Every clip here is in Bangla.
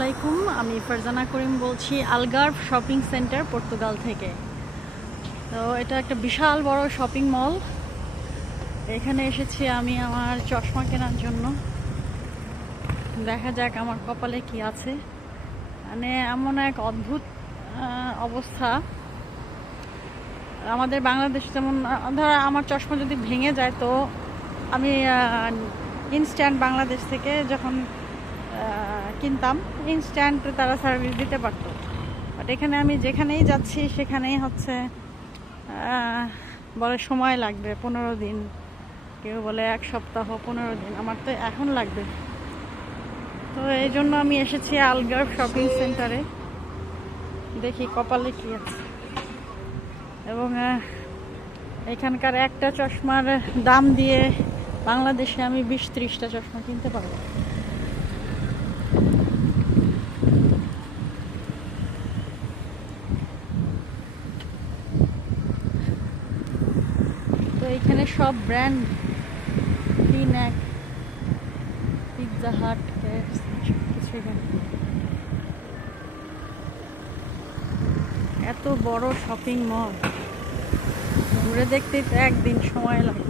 আলাইকুম। আমি ফারজানা করিম বলছি আলগার্ভ শপিং সেন্টার পর্তুগাল থেকে। তো এটা একটা বিশাল বড় শপিং মল। এখানে এসেছি আমি আমার চশমা কেনার জন্য। দেখা যাক আমার কপালে কি আছে। মানে এমন এক অদ্ভুত অবস্থা। আমাদের বাংলাদেশ যেমন ধর আমার চশমা যদি ভেঙে যায় তো আমি ইনস্ট্যান্ট বাংলাদেশ থেকে যখন কিনতাম ইনস্ট্যান্ট তারা সার্ভিস দিতে পারতো। বাট এখানে আমি যেখানেই যাচ্ছি সেখানেই হচ্ছে বলে সময় লাগবে 15 দিন, কেউ বলে 1 সপ্তাহ, 15 দিন। আমার তো এখন লাগবে। তো এই জন্য আমি এসেছি আলগার্ভ শপিং সেন্টারে। দেখি কপালে কি আছে। এবং এখানকার একটা চশমার দাম দিয়ে বাংলাদেশে আমি 20-30টা চশমা কিনতে পারবো। তো এখানে সব ব্র্যান্ড, টিন্যাক, পিৎজা হাট, KFC কিছু এখানে। এত বড় শপিং মল, ঘুরে দেখতেই তো একদিন সময় লাগে।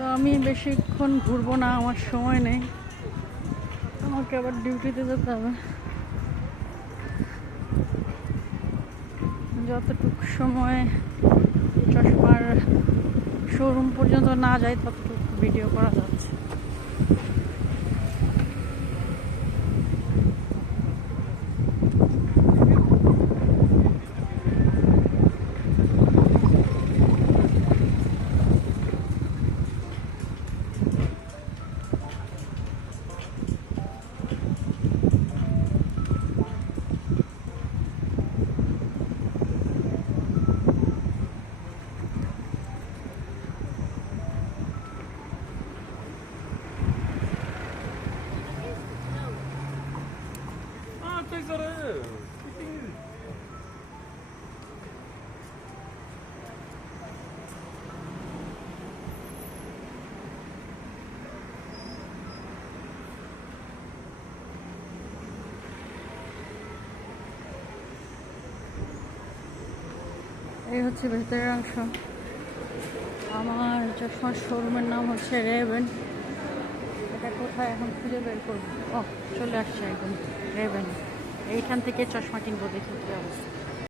তো আমি বেশিক্ষণ ঘুরবো না, আমার সময় নেই, আমাকে আবার ডিউটিতে যেতে হবে। যতটুকু সময় চশমার শোরুম পর্যন্ত না যায় ততটুকু ভিডিও করা যাচ্ছে। এই হচ্ছে ভেতরের অংশ। আমার চশমার শোরুমের নাম হচ্ছে রেভেন। এটা কোথায় এখন খুঁজে বের করবো? ও, চলে আসছে একদম রেভেন। এইখান থেকে চশমা কিনবো, দেখি কি অবস্থা।